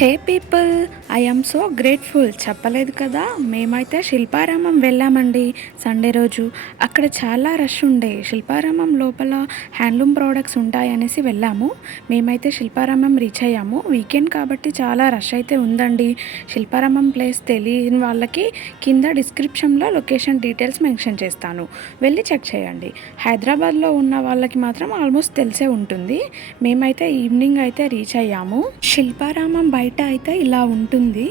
Hey people, I am so grateful. చెప్పలేదు కదా, మేమైతే శిల్పారామం వెళ్ళామండి సండే రోజు. అక్కడ చాలా రష్ ఉండే. శిల్పారామం లోపల హ్యాండ్లూమ్ ప్రోడక్ట్స్ ఉంటాయనేసి వెళ్ళాము. మేమైతే శిల్పారామం రీచ్ అయ్యాము. వీకెండ్ కాబట్టి చాలా రష్ అయితే ఉందండి. శిల్పారామం ప్లేస్ తెలియని వాళ్ళకి కింద డిస్క్రిప్షన్లో లొకేషన్ డీటెయిల్స్ మెన్షన్ చేస్తాను, వెళ్ళి చెక్ చేయండి. హైదరాబాద్లో ఉన్న వాళ్ళకి మాత్రం ఆల్మోస్ట్ తెలిసే ఉంటుంది. మేమైతే ఈవినింగ్ అయితే రీచ్ అయ్యాము. శిల్పారామం బయట అయితే ఇలా ఉంటుంది.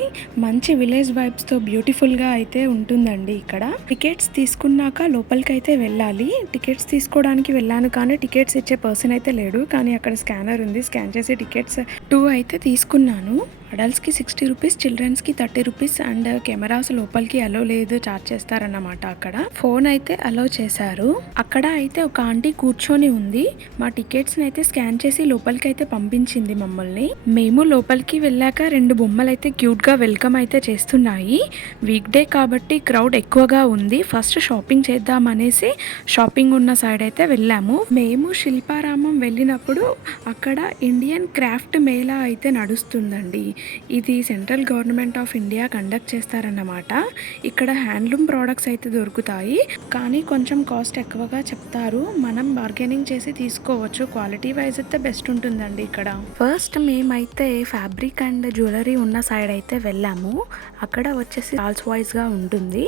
మంచి విలేజ్ వైబ్స్తో బ్యూటిఫుల్గా అయితే ఉంటుందండి. ఇక్కడ టికెట్స్ తీసుకున్నాక లోపలికి అయితే వెళ్ళాలి. టికెట్స్ తీసుకోవడానికి వెళ్ళాను కానీ టికెట్స్ ఇచ్చే పర్సన్ అయితే లేడు. కానీ అక్కడ స్కానర్ ఉంది, స్కాన్ చేసి టికెట్స్ 2 అయితే తీసుకున్నాను. అడల్ట్స్కి 60 రూపీస్, చిల్డ్రన్స్కి 30 రూపీస్. అండ్ కెమెరాస్ లోపలికి అలో లేదు, చార్జ్ చేస్తారన్నమాట. అక్కడ ఫోన్ అయితే అలో చేశారు. అక్కడ అయితే ఒక ఆంటీ కూర్చొని ఉంది. మా టికెట్స్ని అయితే స్కాన్ చేసి లోపలికి అయితే పంపించింది మమ్మల్ని. మేము లోపలికి వెళ్ళాక 2 బొమ్మలు అయితే క్యూట్గా వెల్కమ్ అయితే చేస్తున్నాయి. వీక్ డే కాబట్టి క్రౌడ్ ఎక్కువగా ఉంది. ఫస్ట్ షాపింగ్ చేద్దాం అనేసి షాపింగ్ ఉన్న సైడ్ అయితే వెళ్ళాము. మేము శిల్పారామం వెళ్ళినప్పుడు అక్కడ ఇండియన్ క్రాఫ్ట్ మేళా అయితే నడుస్తుందండి. ఇది central government of India conduct చేస్తారన్నమాట. ఇక్కడ హ్యాండ్లూమ్ ప్రోడక్ట్స్ అయితే దొరుకుతాయి, కానీ కొంచెం కాస్ట్ ఎక్కువగా చెప్తారు. మనం బార్గెనింగ్ చేసి తీసుకోవచ్చు. క్వాలిటీ వైజ్ అయితే బెస్ట్ ఉంటుందండి ఇక్కడ. ఫస్ట్ మేమైతే ఫ్యాబ్రిక్ అండ్ జ్యువెలరీ ఉన్న సైడ్ అయితే వెళ్ళాము. అక్కడ వచ్చేసి స్టాల్స్ వైజ్గా ఉంటుంది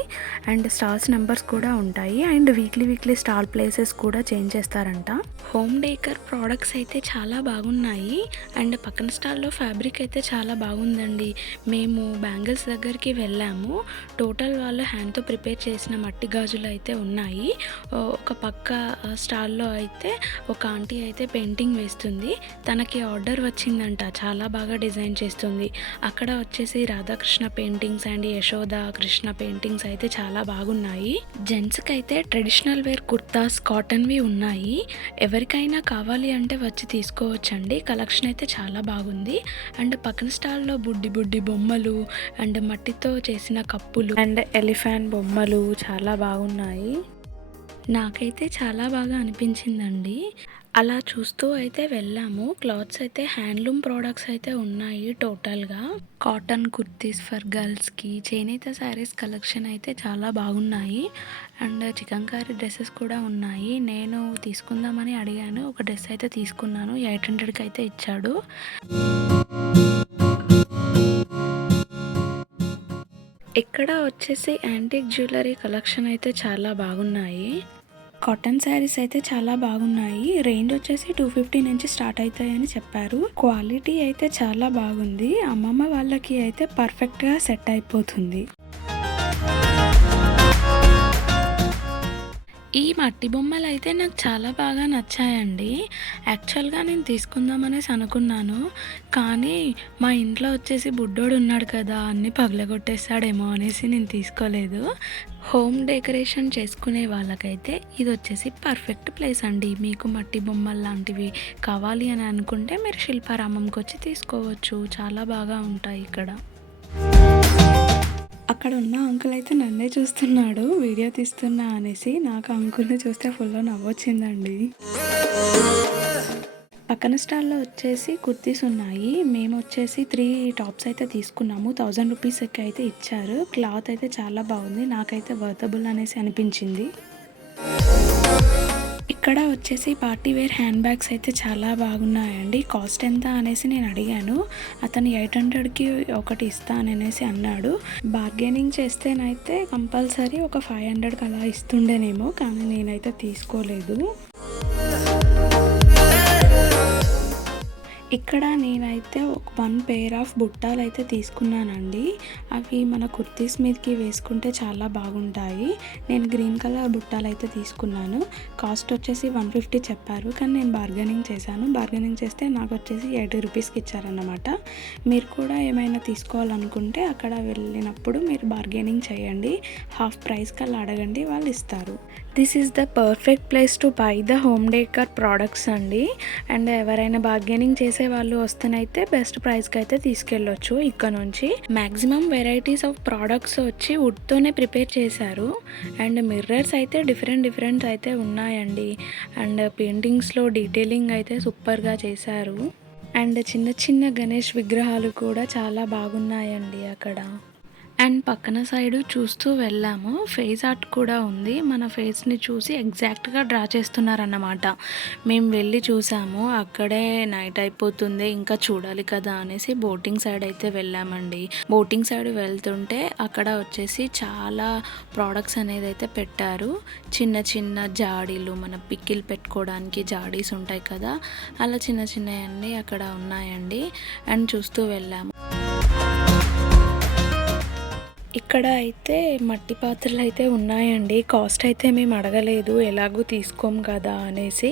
అండ్ స్టాల్స్ నెంబర్స్ కూడా ఉంటాయి. అండ్ వీక్లీ స్టాల్ ప్లేసెస్ కూడా చేంజ్ చేస్తారంట. హోమ్ డేకర్ ప్రోడక్ట్స్ అయితే చాలా బాగున్నాయి. అండ్ పక్కన స్టాల్లో ఫ్యాబ్రిక్ అయితే చాలా బాగుందండి. మేము బ్యాంగిల్స్ దగ్గరికి వెళ్ళాము. టోటల్ వాళ్ళు హ్యాండ్తో ప్రిపేర్ చేసిన మట్టి గాజులు అయితే ఉన్నాయి. ఒక పక్క స్టాల్లో అయితే ఒక ఆంటీ అయితే పెయింటింగ్ వేస్తుంది. తనకి ఆర్డర్ వచ్చిందంట, చాలా బాగా డిజైన్ చేస్తుంది. అక్కడ వచ్చేసి Radhakrishna paintings and Yashoda Krishna paintings అయితే చాలా బాగున్నాయి. జెంట్స్కి అయితే ట్రెడిషనల్ వేర్ కుర్తాస్ కాటన్వి ఉన్నాయి. ఎవరికైనా కావాలి అంటే వచ్చి తీసుకోవచ్చండి. కలెక్షన్ అయితే చాలా బాగుంది. అండ్ పక్కన స్టాల్లో బుడ్డి బొమ్మలు అండ్ మట్టితో చేసిన కప్పులు అండ్ ఎలిఫెంట్ బొమ్మలు చాలా బాగున్నాయి. నాకైతే చాలా బాగా అనిపించిందండి. అలా చూస్తూ అయితే వెళ్ళాము. క్లాత్స్ అయితే హ్యాండ్లూమ్ ప్రోడక్ట్స్ అయితే ఉన్నాయి. టోటల్గా కాటన్ కుర్తీస్ ఫర్ గర్ల్స్కి, చేనేత శారీస్ కలెక్షన్ అయితే చాలా బాగున్నాయి. అండ్ చికంకారీ డ్రెస్సెస్ కూడా ఉన్నాయి. నేను తీసుకుందామని అడిగాను. ఒక డ్రెస్ అయితే తీసుకున్నాను. 800కి అయితే ఇచ్చాడు. ఇక్కడ వచ్చేసి యాంటిక్ జ్యువెలరీ కలెక్షన్ అయితే చాలా బాగున్నాయి. కాటన్ శారీస్ అయితే చాలా బాగున్నాయి. రేంజ్ వచ్చేసి 250 నుంచి స్టార్ట్ అవుతాయని చెప్పారు. క్వాలిటీ అయితే చాలా బాగుంది. అమ్మమ్మ వాళ్ళకి అయితే పర్ఫెక్ట్గా సెట్ అయిపోతుంది. ఈ మట్టి బొమ్మలు అయితే నాకు చాలా బాగా నచ్చాయండి. యాక్చువల్గా నేను తీసుకుందామనేసి అనుకున్నాను, కానీ మా ఇంట్లో వచ్చేసి బుడ్డోడు ఉన్నాడు కదా, అన్నీ పగలగొట్టేస్తాడేమో అనేసి నేను తీసుకోలేదు. హోమ్ డెకరేషన్ చేసుకునే వాళ్ళకైతే ఇది వచ్చేసి పర్ఫెక్ట్ ప్లేస్ అండి. మీకు మట్టి బొమ్మలు లాంటివి కావాలి అని అనుకుంటే మీరు శిల్పారామంకి వచ్చి తీసుకోవచ్చు. చాలా బాగా ఉంటాయి ఇక్కడ. అక్కడ ఉన్న అంకుల్ అయితే నన్నే చూస్తున్నాడు, వీడియో తీస్తున్నా అనేసి. నాకు అంకుల్ని చూస్తే ఫుల్ నవ్వొచ్చిందండి. పక్కన స్టాల్లో వచ్చేసి కుర్తీస్ ఉన్నాయి. మేము వచ్చేసి 3 టాప్స్ అయితే తీసుకున్నాము. 1000 రూపీస్కి అయితే ఇచ్చారు. క్లాత్ అయితే చాలా బాగుంది. నాకైతే వర్తబుల్ అనేసి అనిపించింది. ఇక్కడ వచ్చేసి పార్టీ వేర్ హ్యాండ్ బ్యాగ్స్ అయితే చాలా బాగున్నాయండి. కాస్ట్ ఎంత అనేసి నేను అడిగాను. అతను 800కి ఒకటి ఇస్తాననేసి అన్నాడు. బార్గెనింగ్ చేస్తేనైతే కంపల్సరీ ఒక 500కి అలా ఇస్తుండేనేమో, కానీ నేనైతే తీసుకోలేదు. ఇక్కడ నేనైతే 1 పెయిర్ ఆఫ్ బుట్టాలు అయితే తీసుకున్నానండి. అవి మన కుర్తీస్ మీదకి వేసుకుంటే చాలా బాగుంటాయి. నేను గ్రీన్ కలర్ బుట్టాలు అయితే తీసుకున్నాను. కాస్ట్ వచ్చేసి 150 చెప్పారు, కానీ నేను బార్గెనింగ్ చేశాను. బార్గెనింగ్ చేస్తే నాకు వచ్చేసి 80 రూపీస్కి ఇచ్చారన్నమాట. మీరు కూడా ఏమైనా తీసుకోవాలనుకుంటే అక్కడ వెళ్ళినప్పుడు మీరు బార్గెనింగ్ చేయండి. హాఫ్ ప్రైస్కి అలా అడగండి, వాళ్ళు ఇస్తారు. This is the perfect place to buy the home decor products అండి. అండ్ ఎవరైనా బార్గెనింగ్ చేసే వాళ్ళు వస్తేనైతే బెస్ట్ ప్రైస్కి అయితే తీసుకెళ్ళొచ్చు. ఇక్కడ నుంచి మ్యాక్సిమం వెరైటీస్ ఆఫ్ ప్రోడక్ట్స్ వచ్చి వుడ్తోనే ప్రిపేర్ చేశారు. అండ్ మిర్రర్స్ అయితే డిఫరెంట్ అయితే ఉన్నాయండి. అండ్ పెయింటింగ్స్లో డీటెయిలింగ్ అయితే సూపర్గా చేశారు. అండ్ చిన్న చిన్న గణేష్ విగ్రహాలు కూడా చాలా బాగున్నాయండి అక్కడ. అండ్ పక్కన సైడు చూస్తూ వెళ్ళాము. ఫేస్ ఆర్ట్ కూడా ఉంది. మన ఫేస్‌ని చూసి ఎగ్జాక్ట్‌గా డ్రా చేస్తున్నారన్నమాట. మేము వెళ్ళి చూసాము. అక్కడే నైట్ అయిపోతుంది. ఇంకా చూడాలి కదా అనేసి బోటింగ్ సైడ్ అయితే వెళ్ళామండి. బోటింగ్ సైడ్ వెళ్తుంటే అక్కడ వచ్చేసి చాలా ప్రొడక్ట్స్ అనేదైతే పెట్టారు. చిన్న చిన్న జాడీలు, మన పికిల్ పెట్టుకోవడానికి జాడీస్ ఉంటాయి కదా! అలా చిన్న చిన్నయన్నీ అక్కడ ఉన్నాయండి. అండ్ చూస్తూ వెళ్ళాము. ఇక్కడ అయితే మట్టి పాత్రలైతే ఉన్నాయండి. కాస్ట్ అయితే మేము అడగలేదు. ఎలాగూ తీసుకోము కదా అనేసి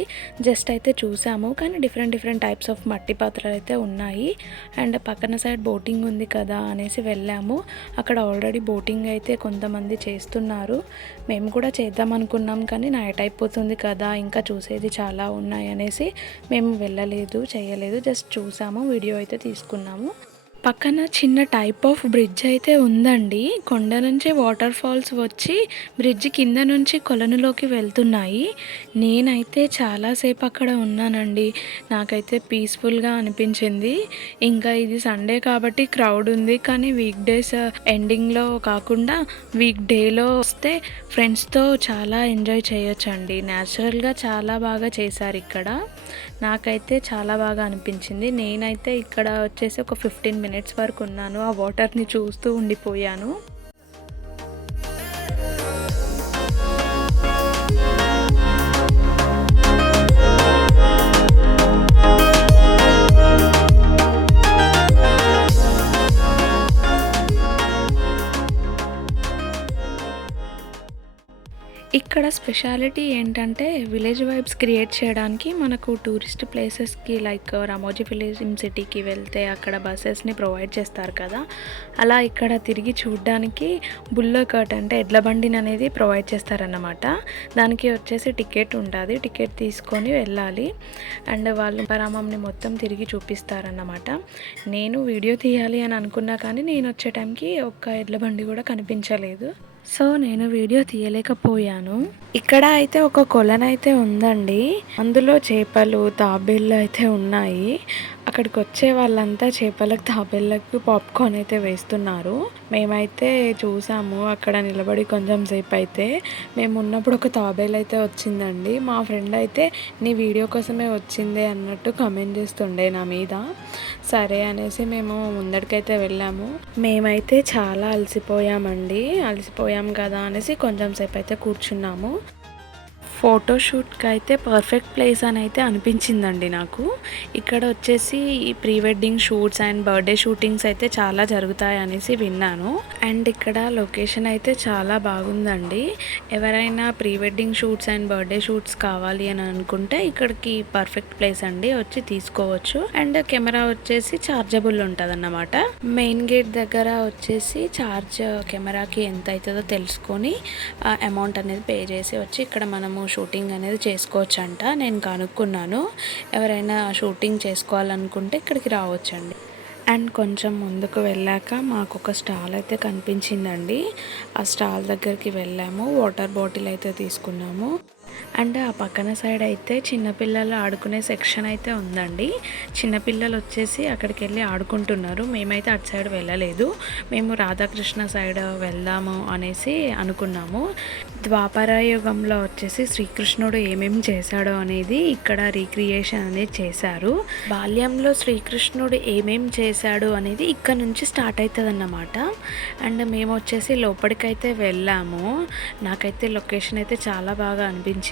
జస్ట్ అయితే చూసాము. కానీ డిఫరెంట్ డిఫరెంట్ టైప్స్ ఆఫ్ మట్టి పాత్రలైతే ఉన్నాయి. అండ్ పక్కన సైడ్ బోటింగ్ ఉంది కదా అనేసి వెళ్ళాము. అక్కడ ఆల్రెడీ బోటింగ్ అయితే కొంతమంది చేస్తున్నారు. మేము కూడా చేద్దాం అనుకున్నాం కానీ నైట్ అయిపోతుంది కదా, ఇంకా చూసేది చాలా ఉన్నాయి అనేసి మేము వెళ్ళలేదు, చేయలేదు. జస్ట్ చూసాము, వీడియో అయితే తీసుకున్నాము. పక్కన చిన్న టైప్ ఆఫ్ బ్రిడ్జ్ అయితే ఉందండి. కొండ నుంచి వాటర్ ఫాల్స్ వచ్చి బ్రిడ్జ్ కింద నుంచి కొలనులోకి వెళ్తున్నాయి. నేనైతే చాలాసేపు అక్కడ ఉన్నానండి. నాకైతే పీస్ఫుల్గా అనిపించింది. ఇంకా ఇది సండే కాబట్టి క్రౌడ్ ఉంది. కానీ వీక్ డేస్ ఎండింగ్లో కాకుండా వీక్ డేలో వస్తే ఫ్రెండ్స్తో చాలా ఎంజాయ్ చేయొచ్చండి. న్యాచురల్గా చాలా బాగా చేశారు ఇక్కడ. నాకైతే చాలా బాగా అనిపించింది. నేనైతే ఇక్కడ వచ్చేసి ఒక 15 మినిట్స్ వరకు ఉన్నాను. ఆ వాటర్ని చూస్తూ ఉండిపోయాను. ఇక్కడ స్పెషాలిటీ ఏంటంటే విలేజ్ వైబ్స్ క్రియేట్ చేయడానికి మనకు టూరిస్ట్ ప్లేసెస్కి లైక్ రామోజీ ఫిలిం సిటీకి వెళ్తే అక్కడ బస్సెస్ని ప్రొవైడ్ చేస్తారు కదా, అలా ఇక్కడ తిరిగి చూడడానికి బుల్లో కట్ అంటే ఎడ్ల బండిని అనేది ప్రొవైడ్ చేస్తారన్నమాట. దానికి వచ్చేసి టికెట్ ఉంటుంది. టికెట్ తీసుకొని వెళ్ళాలి. అండ్ వాళ్ళు పరామంని మొత్తం తిరిగి చూపిస్తారన్నమాట. నేను వీడియో తీయాలి అని అనుకున్నా కానీ నేను వచ్చే టైంకి ఒక్క ఎడ్ల బండి కూడా కనిపించలేదు. సో నేను వీడియో తీయలేకపోయాను. ఇక్కడ అయితే ఒక కొలనైతే ఉందండి. అందులో చేపలు, తాబేళ్ళు అయితే ఉన్నాయి. అక్కడికి వచ్చే వాళ్ళంతా చేపలకు, తాబేళ్ళకు పాప్కార్న్ అయితే వేస్తున్నారు. మేమైతే చూసాము అక్కడ నిలబడి కొంచెం సేపు అయితే. మేము ఉన్నప్పుడు ఒక తాబేలు అయితే వచ్చిందండి. మా ఫ్రెండ్ అయితే నీ వీడియో కోసమే వచ్చిందే అన్నట్టు కమెంట్ చేస్తుండే నా మీద. సరే అనేసి మేము ముందడికైతే వెళ్ళాము. మేమైతే చాలా అలసిపోయాం కదా అనేసి కొంచెం సేపు అయితే కూర్చున్నాము. ఫోటోషూట్కి అయితే పర్ఫెక్ట్ ప్లేస్ అని అయితే అనిపించిందండి నాకు. ఇక్కడ వచ్చేసి ఈ pre wedding shoots and birthday shootings అయితే చాలా జరుగుతాయి అనేసి విన్నాను. అండ్ ఇక్కడ లొకేషన్ అయితే చాలా బాగుందండి. ఎవరైనా pre wedding shoots and birthday shoots కావాలి అని అనుకుంటే ఇక్కడికి పర్ఫెక్ట్ ప్లేస్ అండి, వచ్చి తీసుకోవచ్చు. అండ్ కెమెరా వచ్చేసి చార్జబుల్ ఉంటుంది అన్నమాట. మెయిన్ గేట్ దగ్గర వచ్చేసి కెమెరాకి ఎంత అవుతుందో తెలుసుకొని అమౌంట్ అనేది పే చేసి వచ్చి ఇక్కడ మనము షూటింగ్ అనేది చేసుకోవచ్చంట. నేను కనుక్కున్నాను. ఎవరైనా షూటింగ్ చేసుకోవాలనుకుంటే ఇక్కడికి రావచ్చండి. అండ్ కొంచెం ముందుకు వెళ్ళాక మాకు ఒక స్టాల్ అయితే కనిపించిందండి. ఆ స్టాల్ దగ్గరికి వెళ్ళాము. వాటర్ బాటిల్ అయితే తీసుకున్నాము. అండ్ ఆ పక్కన సైడ్ అయితే చిన్నపిల్లలు ఆడుకునే సెక్షన్ అయితే ఉందండి. చిన్నపిల్లలు వచ్చేసి అక్కడికి వెళ్ళి ఆడుకుంటున్నారు. మేమైతే అటు సైడ్ వెళ్ళలేదు. మేము రాధాకృష్ణ సైడ్ వెళ్దాము అనేసి అనుకున్నాము. ద్వాపర యుగంలో వచ్చేసి శ్రీకృష్ణుడు ఏమేమి చేశాడో అనేది ఇక్కడ రీక్రియేషన్ అనేది చేశారు. బాల్యంలో శ్రీకృష్ణుడు ఏమేమి చేశాడు అనేది ఇక్కడ నుంచి స్టార్ట్ అవుతుంది అన్నమాట. అండ్ మేము వచ్చేసి లోపలికైతే వెళ్ళాము. నాకైతే లొకేషన్ అయితే చాలా బాగా అనిపించిందండి.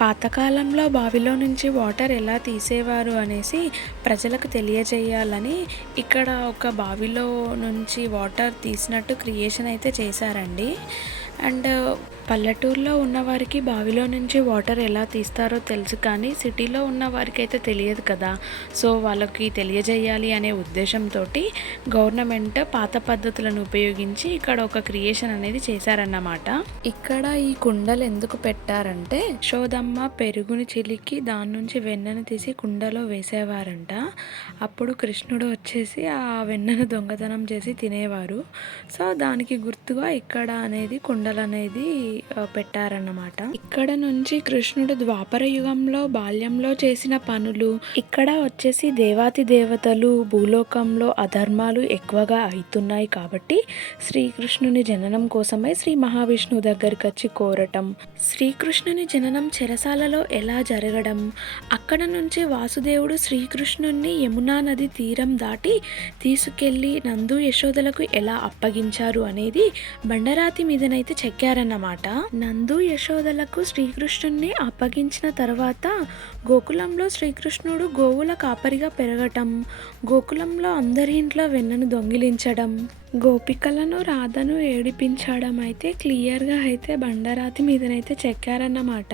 పాతకాలంలో బావిలో నుంచి వాటర్ ఎలా తీసేవారు అనేసి ప్రజలకు తెలియజేయాలని ఇక్కడ ఒక బావిలో నుంచి వాటర్ తీసినట్టు క్రియేషన్ అయితే చేశారండి. అండ్ పల్లెటూరులో ఉన్నవారికి బావిలో నుంచి వాటర్ ఎలా తీస్తారో తెలుసు, కానీ సిటీలో ఉన్న వారికి అయితే తెలియదు కదా. సో వాళ్ళకి తెలియజేయాలి అనే ఉద్దేశంతో గవర్నమెంట్ పాత పద్ధతులను ఉపయోగించి ఇక్కడ ఒక క్రియేషన్ అనేది చేశారన్నమాట. ఇక్కడ ఈ కుండలు ఎందుకు పెట్టారంటే యశోదమ్మ పెరుగుని చిలికి దాని నుంచి వెన్నను తీసి కుండలో వేసేవారంట. అప్పుడు కృష్ణుడు వచ్చేసి ఆ వెన్నను దొంగతనం చేసి తినేవారు. సో దానికి గుర్తుగా ఇక్కడ అనేది కుండ కుండలనేది పెట్టారన్నమాట. ఇక్కడ నుంచి కృష్ణుడు ద్వాపర యుగంలో బాల్యంలో చేసిన పనులు, ఇక్కడ వచ్చేసి దేవాతి దేవతలు భూలోకంలో అధర్మాలు ఎక్కువగా అవుతున్నాయి కాబట్టి శ్రీకృష్ణుని జననం కోసమే శ్రీ మహావిష్ణువు దగ్గరికి వచ్చి కోరటం, శ్రీకృష్ణుని జననం చెరసాలలో ఎలా జరగడం, అక్కడ నుంచి వాసుదేవుడు శ్రీకృష్ణుని యమునా నది తీరం దాటి తీసుకెళ్లి నందు యశోదలకు ఎలా అప్పగించారు అనేది బండరాతి మీదనైతే చెక్కారన్నమాట. నందు యశోదలకు శ్రీకృష్ణుణ్ణి అప్పగించిన తర్వాత గోకులంలో శ్రీకృష్ణుడు గోవుల కాపరిగా పెరగటం, గోకులంలో అందరి ఇంట్లో వెన్నను దొంగిలించడం, గోపికలను రాధను ఏడిపించడం అయితే క్లియర్గా అయితే బండరాతి మీదనైతే చెక్కారన్నమాట.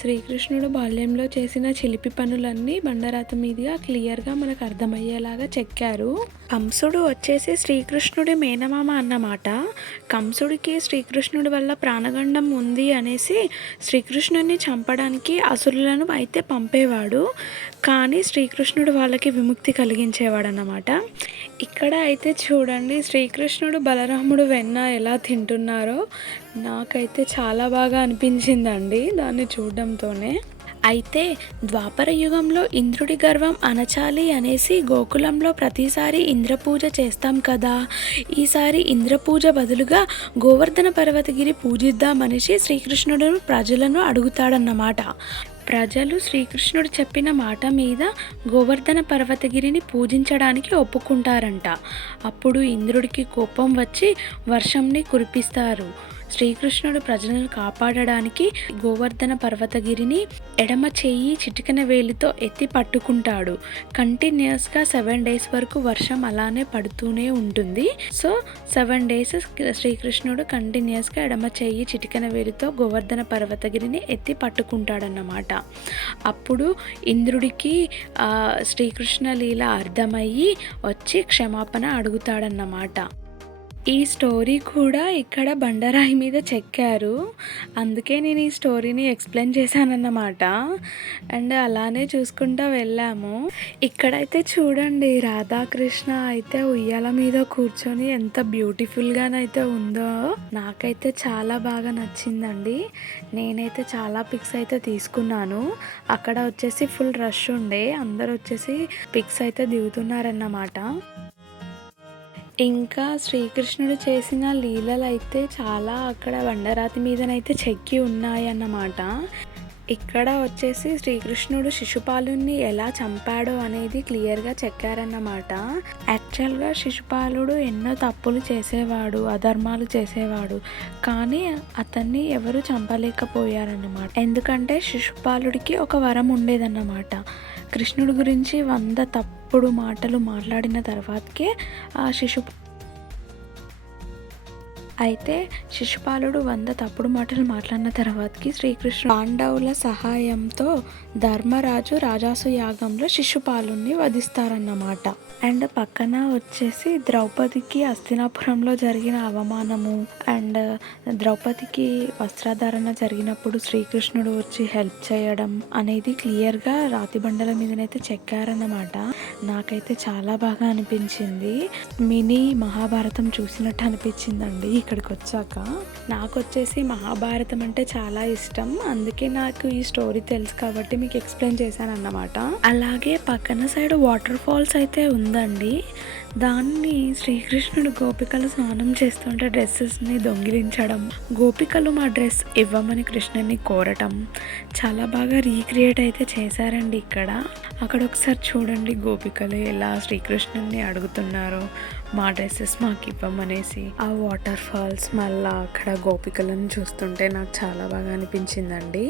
శ్రీకృష్ణుడు బాల్యంలో చేసిన చిలిపి పనులన్నీ బండరాతి మీదుగా క్లియర్గా మనకు అర్థమయ్యేలాగా చెక్కారు. కంసుడు వచ్చేసి శ్రీకృష్ణుడి మేనమామ అన్నమాట. కంసుడికి శ్రీకృష్ణుడి వల్ల ప్రాణగండం ఉంది అనేసి శ్రీకృష్ణుడిని చంపడానికి అసురులను అయితే పంపేవాడు, కానీ శ్రీకృష్ణుడు వాళ్ళకి విముక్తి కలిగించేవాడు అన్నమాట. ఇక్కడ అయితే చూడండి శ్రీకృష్ణుడు బలరాముడు వెన్న ఎలా తింటున్నారో నాకైతే చాలా బాగా అనిపించిందండి దాన్ని చూడడంతోనే. అయితే ద్వాపర యుగంలో ఇంద్రుడి గర్వం అణచాలి అనేసి గోకులంలో ప్రతిసారి ఇంద్రపూజ చేస్తాం కదా, ఈసారి ఇంద్రపూజ బదులుగా గోవర్ధన పర్వతగిరి పూజిద్దామనేసి శ్రీకృష్ణుడు ప్రజలను అడుగుతాడన్నమాట. ప్రజలు శ్రీకృష్ణుడు చెప్పిన మాట మీద గోవర్ధన పర్వతగిరిని పూజించడానికి ఒప్పుకుంటారంట. అప్పుడు ఇంద్రుడికి కోపం వచ్చి వర్షంని కురిపిస్తారు. శ్రీకృష్ణుడు ప్రజలను కాపాడడానికి గోవర్ధన పర్వతగిరిని ఎడమ చేయి చిటికెన వేలితో ఎత్తి పట్టుకుంటాడు. కంటిన్యూస్గా 7 days వరకు వర్షం అలానే పడుతూనే ఉంటుంది. సో 7 days శ్రీకృష్ణుడు కంటిన్యూస్గా ఎడమ చేయి చిటికెన వేలితో గోవర్ధన పర్వతగిరిని ఎత్తి పట్టుకుంటాడన్నమాట. అప్పుడు ఇంద్రుడికి శ్రీకృష్ణ లీల అర్థమయ్యి వచ్చి క్షమాపణ అడుగుతాడన్నమాట. ఈ స్టోరీ కూడా ఇక్కడ బండరాయి మీద చెక్కారు, అందుకే నేను ఈ స్టోరీని ఎక్స్ప్లెయిన్ చేశానన్నమాట. అండ్ అలానే చూసుకుంటూ వెళ్ళాము. ఇక్కడైతే చూడండి రాధాకృష్ణ అయితే ఉయ్యాల మీద కూర్చొని ఎంత బ్యూటిఫుల్గానైతే ఉందో నాకైతే చాలా బాగా నచ్చిందండి. నేనైతే చాలా పిక్స్ అయితే తీసుకున్నాను. అక్కడ వచ్చేసి ఫుల్ రష్ ఉండే, అందరు వచ్చేసి పిక్స్ అయితే దిగుతున్నారన్నమాట. ఇంకా శ్రీకృష్ణుడు చేసిన లీలలు అయితే చాలా అక్కడ బండరాతి మీదనైతే చెక్కి ఉన్నాయన్నమాట. ఇక్కడ వచ్చేసి శ్రీకృష్ణుడు శిశుపాలుని ఎలా చంపాడో అనేది క్లియర్గా చెక్కారన్నమాట. యాక్చువల్గా శిశుపాలుడు ఎన్నో తప్పులు చేసేవాడు, అధర్మాలు చేసేవాడు, కానీ అతన్ని ఎవరు చంపలేకపోయారన్నమాట. ఎందుకంటే శిశుపాలుడికి ఒక వరం ఉండేదన్నమాట. కృష్ణుడి గురించి 100 తప్పుడు మాటలు మాట్లాడిన తర్వాతకే ఆ అయితే శిశుపాలుడు 100 తప్పుడు మాటలు మాట్లాడిన తర్వాతకి శ్రీకృష్ణుడు పాండవుల సహాయంతో ధర్మరాజు రాజాసు యాగంలో శిశుపాలుని వధిస్తారన్నమాట. అండ్ పక్కన వచ్చేసి ద్రౌపదికి హస్తినాపురంలో జరిగిన అవమానము అండ్ ద్రౌపదికి వస్త్రధారణ జరిగినప్పుడు శ్రీకృష్ణుడు వచ్చి హెల్ప్ చేయడం అనేది క్లియర్గా రాతి బండల మీదనైతే చెక్కారన్నమాట. నాకైతే చాలా బాగా అనిపించింది. మినీ మహాభారతం చూసినట్టు అనిపించిందండి ఇక్కడికి వచ్చాక. నాకు వచ్చేసి మహాభారతం అంటే చాలా ఇష్టం, అందుకే నాకు ఈ స్టోరీ తెలుసు కాబట్టి మీకు ఎక్స్ప్లెయిన్ చేశాను అన్నమాట. అలాగే పక్కన సైడ్ వాటర్ ఫాల్స్ అయితే ఉందండి. దాన్ని శ్రీకృష్ణుడు గోపికలు స్నానం చేస్తుంటే డ్రెస్సెస్ని దొంగిలించడం, గోపికలు మా డ్రెస్ ఇవ్వమని కృష్ణుని కోరటం చాలా బాగా రీక్రియేట్ అయితే చేశారండి ఇక్కడ. అక్కడ ఒకసారి చూడండి గోపికలు ఎలా శ్రీకృష్ణుని అడుగుతున్నారో మా డ్రెస్సెస్ మాకు ఇవ్వమనేసి. ఆ వాటర్ ఫాల్స్ మళ్ళీ అక్కడ గోపికలను చూస్తుంటే నాకు చాలా బాగా అనిపించిందండి.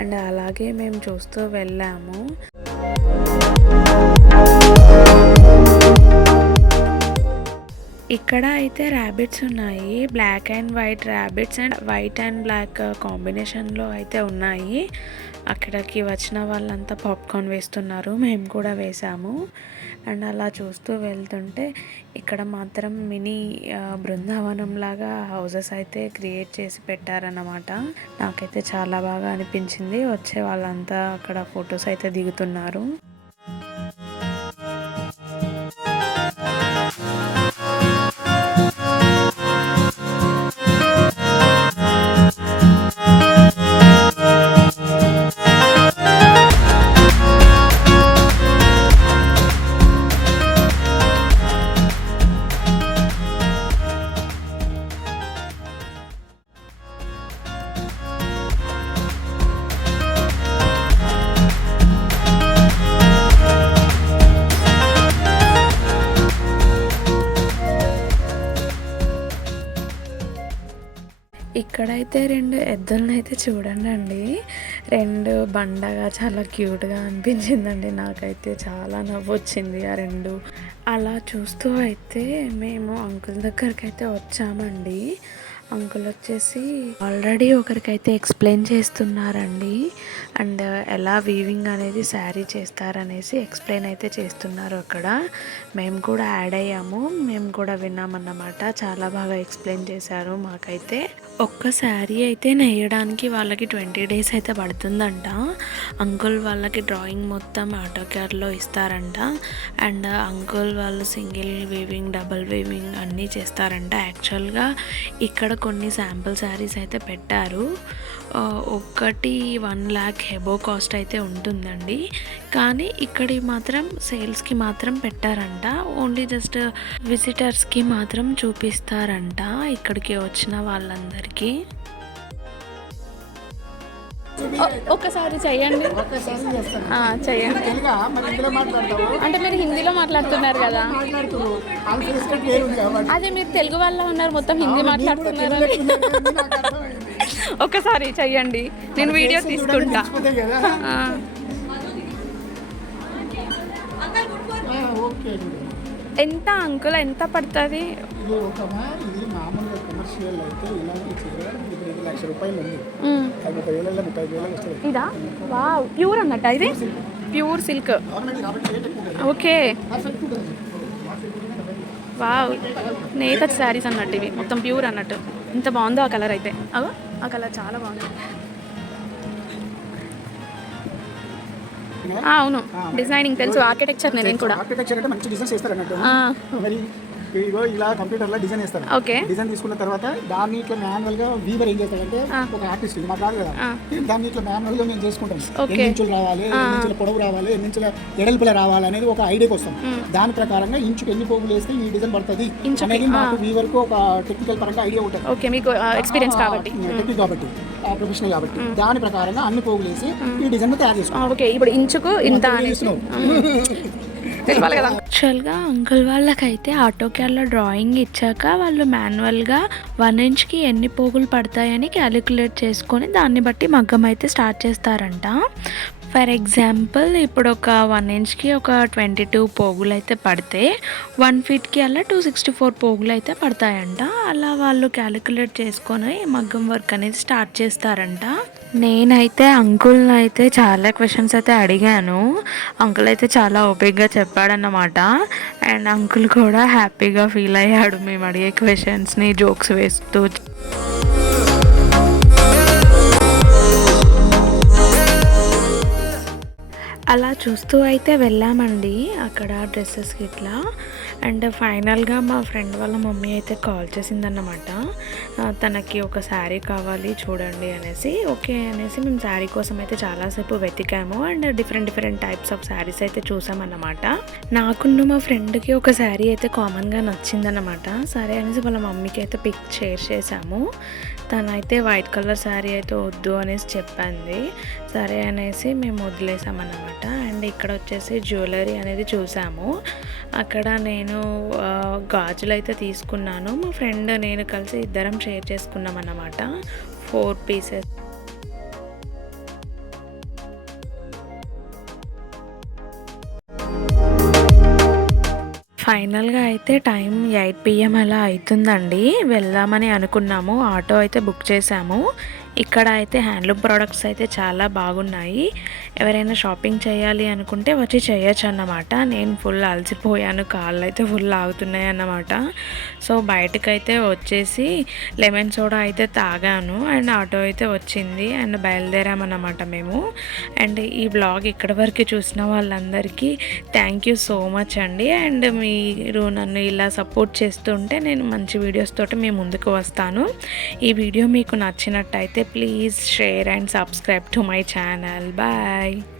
అండ్ అలాగే మేము చూస్తూ వెళ్ళాము. ఇక్కడ అయితే ర్యాబిట్స్ ఉన్నాయి, black and white rabbits and white and black కాంబినేషన్లో అయితే ఉన్నాయి. అక్కడికి వచ్చిన వాళ్ళంతా పాప్కార్న్ వేస్తున్నారు, మేము కూడా వేసాము. అండ్ అలా చూస్తూ వెళ్తుంటే ఇక్కడ మాత్రం మినీ బృందావనం లాగా హౌసెస్ అయితే క్రియేట్ చేసి పెట్టారన్నమాట. నాకైతే చాలా బాగా అనిపించింది. వచ్చే వాళ్ళంతా అక్కడ ఫొటోస్ అయితే దిగుతున్నారు. ఇక్కడైతే 2 ఎద్దులనైతే చూడండి. 2 బండగా చాలా క్యూట్గా అనిపించిందండి. నాకైతే చాలా నవ్వొచ్చింది ఆ 2. అలా చూస్తూ అయితే మేము అంకుల్ దగ్గరికి అయితే వచ్చామండి. అంకుల్ వచ్చేసి ఆల్రెడీ ఒకరికైతే ఎక్స్ప్లెయిన్ చేస్తున్నారండి. అండ్ ఎలా వీవింగ్ అనేది శారీ చేస్తారనేసి ఎక్స్ప్లెయిన్ అయితే చేస్తున్నారు అక్కడ. మేము కూడా యాడ్ అయ్యాము, మేము కూడా విన్నామన్నమాట. చాలా బాగా ఎక్స్ప్లెయిన్ చేశారు మాకైతే. ఒక్క శారీ అయితే నేయడానికి వాళ్ళకి 20 days అయితే పడుతుందంట. అంకుల్ వాళ్ళకి డ్రాయింగ్ మొత్తం ఆటోక్యాడ్లో ఇస్తారంట. అండ్ అంకుల్ వాళ్ళు సింగిల్ వీవింగ్, డబుల్ వీవింగ్ అన్నీ చేస్తారంట. యాక్చువల్గా ఇక్కడ కొన్ని శాంపుల్ శారీస్ అయితే పెట్టారు. ఒకటి 1 lakh ఎబో కాస్ట్ అయితే ఉంటుందండి. కానీ ఇక్కడి మాత్రం సేల్స్కి మాత్రం పెట్టారంట. ఓన్లీ జస్ట్ విజిటర్స్కి మాత్రం చూపిస్తారంట ఇక్కడికి వచ్చిన వాళ్ళందరికీ. ఒక్కసారి చెయ్యండి. చెయ్యండి. అంటే మీరు హిందీలో మాట్లాడుతున్నారు కదా, అదే మీరు తెలుగు వాళ్ళ ఉన్నారు, మొత్తం హిందీ మాట్లాడుతున్నారు. ఒక్కసారి చెయ్యండి, నేను వీడియో తీసుకుంటా. ఎంత అంకుల్, ఎంత పడుతుంది? ఇదా? వావ్, ప్యూర్ అన్నట్ట ఇది? Pure silk. ఓకే, వావ్, నేత శారీస్ అన్నట్టు ఇవి, మొత్తం ప్యూర్ అన్నట్టు. ఎంత బాగుందో ఆ కలర్ అయితే. అగో ఆ కలర్ చాలా బాగుంది. అవును, డిజైనింగ్ తెలుసు, ఆర్కిటెక్చర్ నేను కూడా. ఆర్కిటెక్చర్ అంటే మంచి డిజైన్స్ చేస్తారు అన్నట్టు. మరి ఇగో ఇలా కంప్యూటర్లో డిజైన్ చేస్తారు. ఓకే, డిజైన్ తీసుకున్న తర్వాత దాన్ని ఇట్లా మాన్యువల్గా వీవర్ ఏం చేస్తాడంటే, ఒక ఆర్టిస్ట్ మాకు రాదు కదా, దాన్ని ఇట్లా మాన్యువల్గా మేము చేసుకుంటాం. ఎన్ని ఇంచులు రావాలి, ఎన్ని ఇంచుల పొడవు రావాలి, ఎన్ని ఇంచుల ఎడల్పుల రావాలి అనేది ఒక ఐడియాకి వస్తాం. దాని ప్రకారంగా ఇంచుకు ఎన్ని పోగులు వేస్తే ఈ డిజైన్ పడుతుంది అనేది మాకు వీవర్కు ఒక టెక్నికల్ పరంగా ఐడియా ఉంటుంది. ఓకే, మీకు ఎక్స్పీరియన్స్ కాబట్టి, టెక్నిక్ కాబట్టి, ప్రొఫెషనల్ కాబట్టి దాని ప్రకారంగా అన్ని పోగులు వేసి ఈ డిజైన్ తయారు చేసుకుంటాం. ఓకే, ఇప్పుడు ఇంచుకు ఇంత యాక్చువల్గా అంకుల్ వాళ్ళకైతే ఆటోక్యాడ్లో డ్రాయింగ్ ఇచ్చాక వాళ్ళు మాన్యువల్గా 1 inchకి ఎన్ని పోగులు పడతాయని క్యాలిక్యులేట్ చేసుకొని దాన్ని బట్టి మగ్గం అయితే స్టార్ట్ చేస్తారంట. ఫర్ ఎగ్జాంపుల్ ఇప్పుడు ఒక 1 inchకి ఒక 22 పోగులు అయితే పడితే 1 feetకి అలా 264 పోగులు అయితే పడతాయంట. అలా వాళ్ళు క్యాలిక్యులేట్ చేసుకొని మగ్గం వర్క్ అనేది స్టార్ట్ చేస్తారంట. నేనైతే అంకుల్ని అయితే చాలా క్వశ్చన్స్ అయితే అడిగాను. అంకుల్ అయితే చాలా ఓపిక్గా చెప్పాడన్నమాట. అండ్ అంకుల్ కూడా హ్యాపీగా ఫీల్ అయ్యాడు మేము అడిగే క్వశ్చన్స్ని జోక్స్ వేస్తూ. అలా చూస్తూ అయితే వెళ్ళామండి అక్కడ డ్రెస్సెస్కి ఇట్లా. అండ్ ఫైనల్గా మా ఫ్రెండ్ వాళ్ళ మమ్మీ అయితే కాల్ చేసిందన్నమాట. తనకి ఒక శారీ కావాలి చూడండి అనేసి. ఓకే అనేసి మేము శారీ కోసం అయితే చాలాసేపు వెతికాము. And different types of saris అయితే చూసామన్నమాట. నాకున్న మా ఫ్రెండ్కి ఒక శారీ అయితే కామన్గా నచ్చిందన్నమాట. సరే అనేసి వాళ్ళ మమ్మీకి అయితే పిక్ షేర్ చేసాము. తనైతే వైట్ కలర్ శారీ అయితే వద్దు అనేసి చెప్పింది. సరే అనేసి మేము వదిలేసామన్నమాట. అండ్ ఇక్కడ వచ్చేసి జ్యువెలరీ అనేది చూసాము. అక్కడ నేను గాజులు అయితే తీసుకున్నాను. మా ఫ్రెండ్ నేను కలిసి ఇద్దరం షేర్ చేసుకున్నాం అన్నమాట. 4 pieces. ఫైనల్గా అయితే టైం 8 PM అలా అవుతుందండి. వెళ్దామని అనుకున్నాము. ఆటో అయితే బుక్ చేసాము. ఇక్కడ అయితే హ్యాండ్లూమ్ ప్రోడక్ట్స్ అయితే చాలా బాగున్నాయి. ఎవరైనా షాపింగ్ చేయాలి అనుకుంటే వచ్చి చేయొచ్చు అన్నమాట. నేను ఫుల్ అలసిపోయాను, కాళ్ళు అయితే ఫుల్ ఆగుతున్నాయి అన్నమాట. సో బయటకైతే వచ్చేసి లెమన్ సోడా అయితే తాగాను. అండ్ ఆటో అయితే వచ్చింది అండ్ బయలుదేరామన్నమాట మేము. అండ్ ఈ బ్లాగ్ ఇక్కడ వరకు చూసిన వాళ్ళందరికీ థ్యాంక్ యూ సో మచ్ అండి. అండ్ మీరు నన్ను ఇలా సపోర్ట్ చేస్తుంటే నేను మంచి వీడియోస్ తోటి మీ ముందుకు వస్తాను. ఈ వీడియో మీకు నచ్చినట్టయితే please share and subscribe to my channel. Bye.